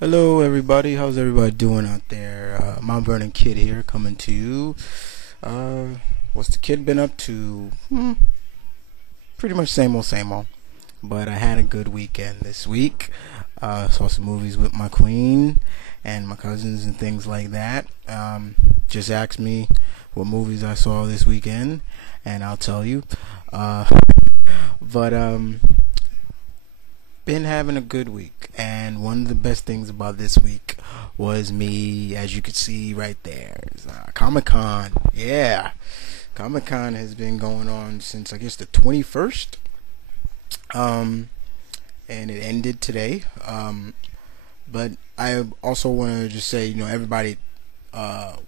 Hello, everybody. How's everybody doing out there? Mount Vernon Kid here, coming to you. What's the kid been up to? Pretty much same old, same old. But I had a good weekend this week. Saw some movies with my queen and my cousins and things like that. Just asked me what movies I saw this weekend, and I'll tell you. But been having a good week, and one of the best things about this week was me, as you can see right there, is Comic-Con. Yeah, Comic-Con has been going on since I guess the 21st, and it ended today. But I also want to just say, everybody, to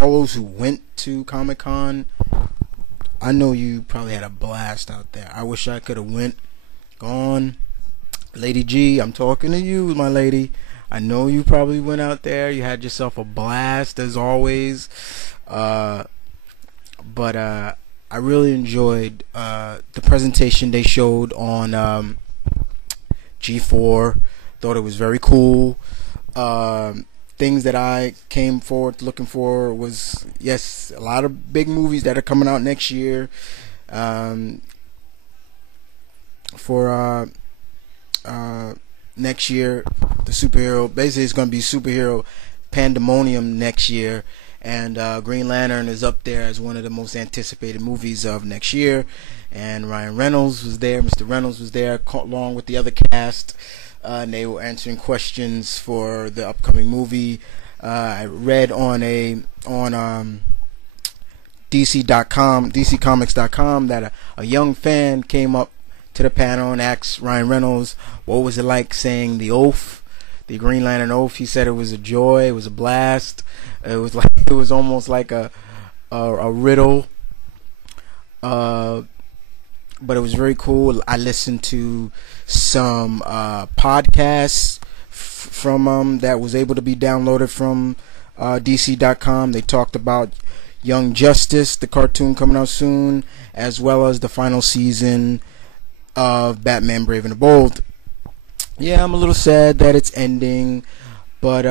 all those who went to Comic-Con, I know you probably had a blast out there. I wish I could have gone. Lady G, I'm talking to you, my lady. I know you probably went out there. You had yourself a blast as always. But I really enjoyed the presentation they showed on G4. Thought it was very cool. Things that I came forward looking for was, yes, a lot of big movies that are coming out next year. Next year, the superhero, basically it's going to be superhero pandemonium next year, and Green Lantern is up there as one of the most anticipated movies of next year. And Ryan Reynolds was there, Mr. Reynolds was there along with the other cast, and they were answering questions for the upcoming movie. I read on DCComics.com that a young fan came up to the panel and asked Ryan Reynolds what was it like saying the oath, the Green Lantern oath. He said it was a joy, it was a blast. It was almost like a riddle, but it was very cool. I listened to some podcasts from that was able to be downloaded from DC.com. They talked about Young Justice, the cartoon coming out soon, as well as the final season of Batman Brave and the Bold. Yeah, I'm a little sad that it's ending, but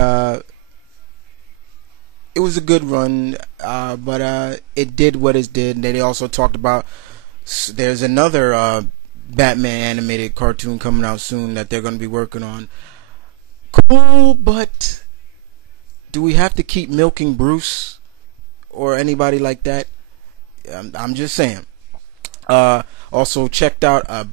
it was a good run, but it did what it did. And they also talked about there's another Batman animated cartoon coming out soon that they're going to be working on. Cool, but do we have to keep milking Bruce or anybody like that? I'm just saying. Also checked out a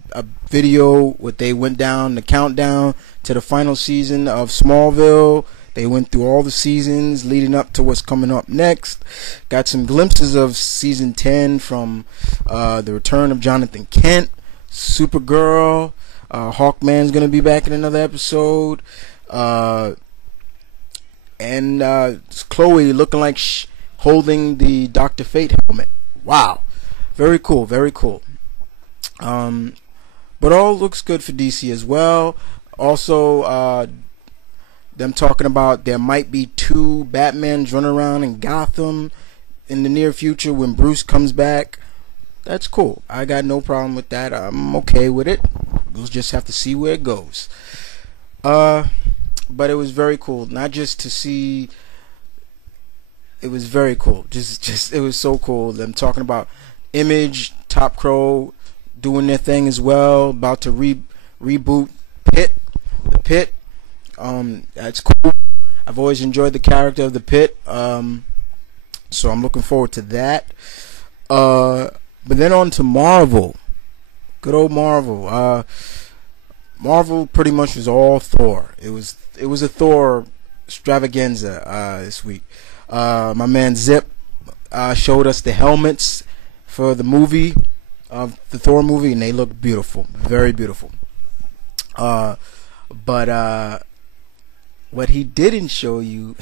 video what they went down the countdown to the final season of Smallville. They went through all the seasons leading up to what's coming up next. Got some glimpses of season 10 from the return of Jonathan Kent, Supergirl, Hawkman's gonna be back in another episode, and Chloe looking like holding the Dr. Fate helmet. Wow. Very cool, very cool. But all looks good for DC as well. Also, them talking about there might be 2 Batmans running around in Gotham in the near future when Bruce comes back. That's cool. I got no problem with that. I'm okay with it. We'll just have to see where it goes. But it was very cool. Not just to see. It was very cool. Just it was so cool. Them talking about Image, Top Crow doing their thing as well. About to reboot the Pit. That's cool. I've always enjoyed the character of the Pit. So I'm looking forward to that. But then on to Marvel. Good old Marvel. Marvel pretty much was all Thor. It was a Thor extravaganza this week. My man Zip showed us the helmets for the movie, of the Thor movie, and they look beautiful, very beautiful. But what he didn't show you,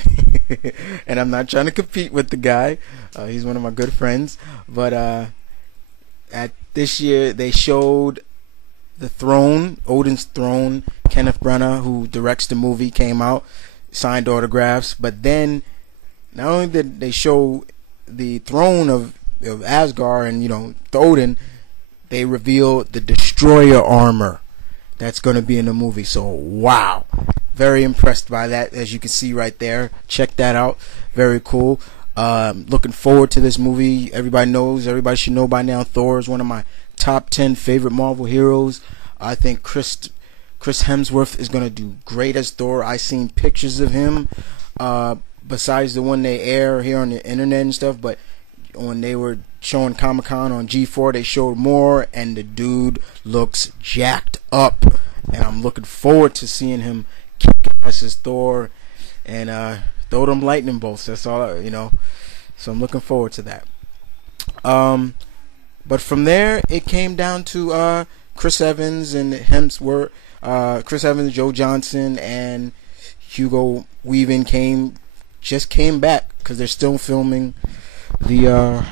and I'm not trying to compete with the guy, he's one of my good friends, but at this year they showed the throne, Odin's throne. Kenneth Branagh, who directs the movie, came out, signed autographs, but then not only did they show the throne of Asgard and Odin, they revealed the destroyer armor that's going to be in the movie. So wow, very impressed by that, as you can see right there. Check that out. Very cool. Looking forward to this movie. Everybody should know by now, Thor is one of my top 10 favorite Marvel heroes. I think Chris Hemsworth is going to do great as Thor. I seen pictures of him, besides the one they air here on the internet and stuff, but when they were showing Comic-Con on G4, they showed more, and the dude looks jacked up, and I'm looking forward to seeing him kick ass as Thor and throw them lightning bolts. That's all, so I'm looking forward to that. But from there, it came down to Chris Evans and Hemsworth, Chris Evans, Joe Johnson, and Hugo Weaving came back because they're still filming the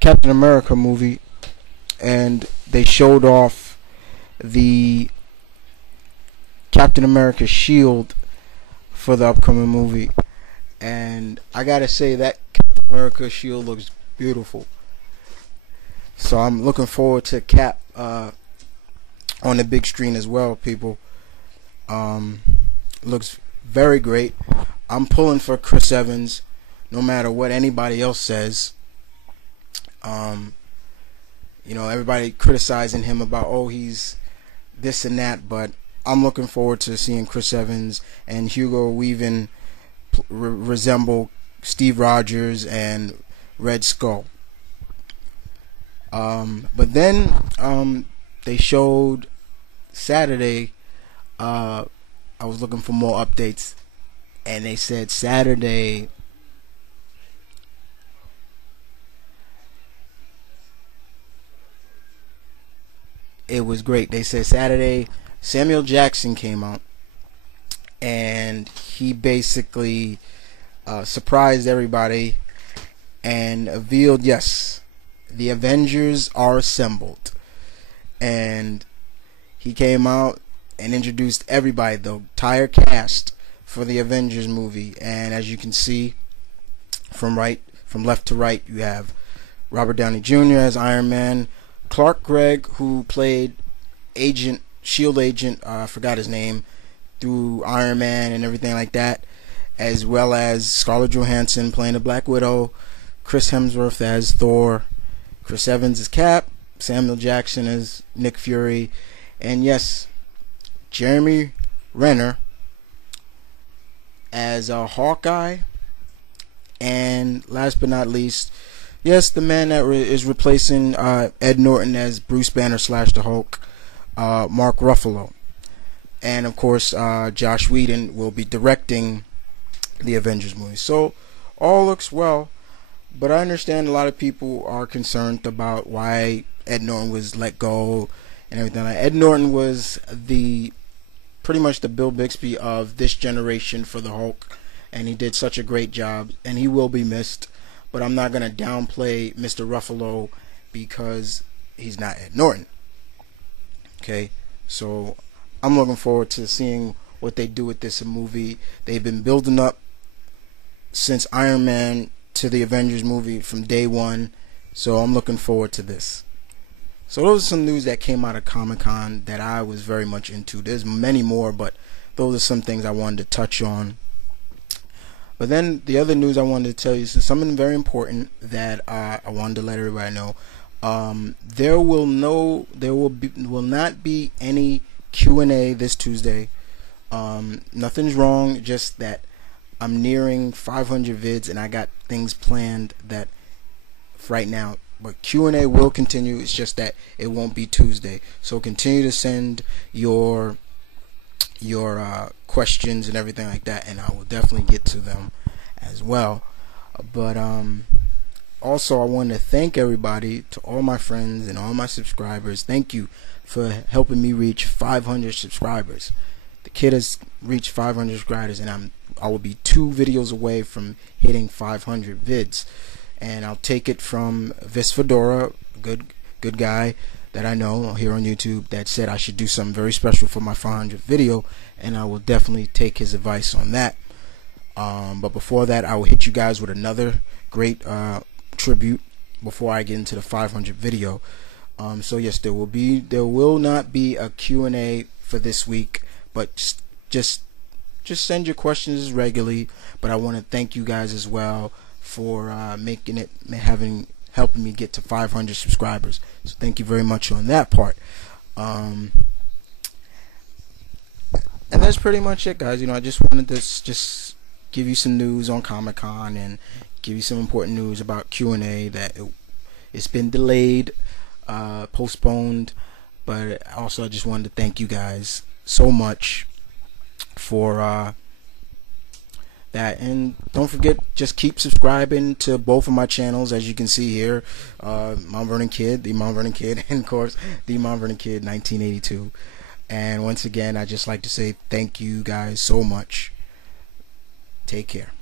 Captain America movie, and they showed off the Captain America shield for the upcoming movie, and I gotta say that Captain America shield looks beautiful. So I'm looking forward to Cap on the big screen as well, people. Looks very great. I'm pulling for Chris Evans no matter what anybody else says. Everybody criticizing him about, he's this and that, but I'm looking forward to seeing Chris Evans and Hugo Weaving resemble Steve Rogers and Red Skull. But then they showed Saturday. I was looking for more updates, and they said Saturday it was great. They said Saturday Samuel Jackson came out, and he basically surprised everybody and revealed, yes, the Avengers are assembled. And he came out and introduced everybody, the entire cast for the Avengers movie. And as you can see, from left to right, you have Robert Downey Jr. as Iron Man, Clark Gregg, who played Shield agent, I forgot his name, through Iron Man and everything like that, as well as Scarlett Johansson playing the Black Widow, Chris Hemsworth as Thor, Chris Evans as Cap, Samuel Jackson as Nick Fury, and yes, Jeremy Renner as Hawkeye, and last but not least, yes, the man that is replacing Ed Norton as Bruce Banner / the Hulk, Mark Ruffalo. And of course, Josh Whedon will be directing the Avengers movie. So all looks well, but I understand a lot of people are concerned about why Ed Norton was let go and everything. Ed Norton was pretty much the Bill Bixby of this generation for the Hulk, and he did such a great job, and he will be missed. But I'm not gonna downplay Mr. Ruffalo because he's not Ed Norton. Okay, so I'm looking forward to seeing what they do with this movie. They've been building up since Iron Man to the Avengers movie from day one, so I'm looking forward to this. So those are some news that came out of Comic-Con that I was very much into. There's many more, but those are some things I wanted to touch on. But then the other news I wanted to tell you is something very important that I wanted to let everybody know. There will not be any Q&A this Tuesday. Nothing's wrong, just that I'm nearing 500 vids and I got things planned that right now. But Q&A will continue. It's just that it won't be Tuesday. So continue to send your questions and everything like that, and I will definitely get to them as well. But also I want to thank everybody, to all my friends and all my subscribers. Thank you for helping me reach 500 subscribers. The kid has reached 500 subscribers, and I will be 2 videos away from hitting 500 vids. And I'll take it from Vis Fedora, good guy that I know here on YouTube, that said I should do something very special for my 500th video, and I will definitely take his advice on that. But before that, I will hit you guys with another great tribute before I get into the 500 video. So yes, there will not be a Q&A for this week, but just send your questions regularly. But I want to thank you guys as well for helping me get to 500 subscribers. So thank you very much on that part. And that's pretty much it, guys. I just wanted to just give you some news on Comic-Con and give you some important news about Q&A that it's been delayed, postponed, but also I just wanted to thank you guys so much for that. And don't forget, just keep subscribing to both of my channels, as you can see here, Mount Vernon Kid, the Mount Vernon Kid, and of course the Mount Vernon Kid 1982. And once again, I just like to say thank you guys so much. Take care.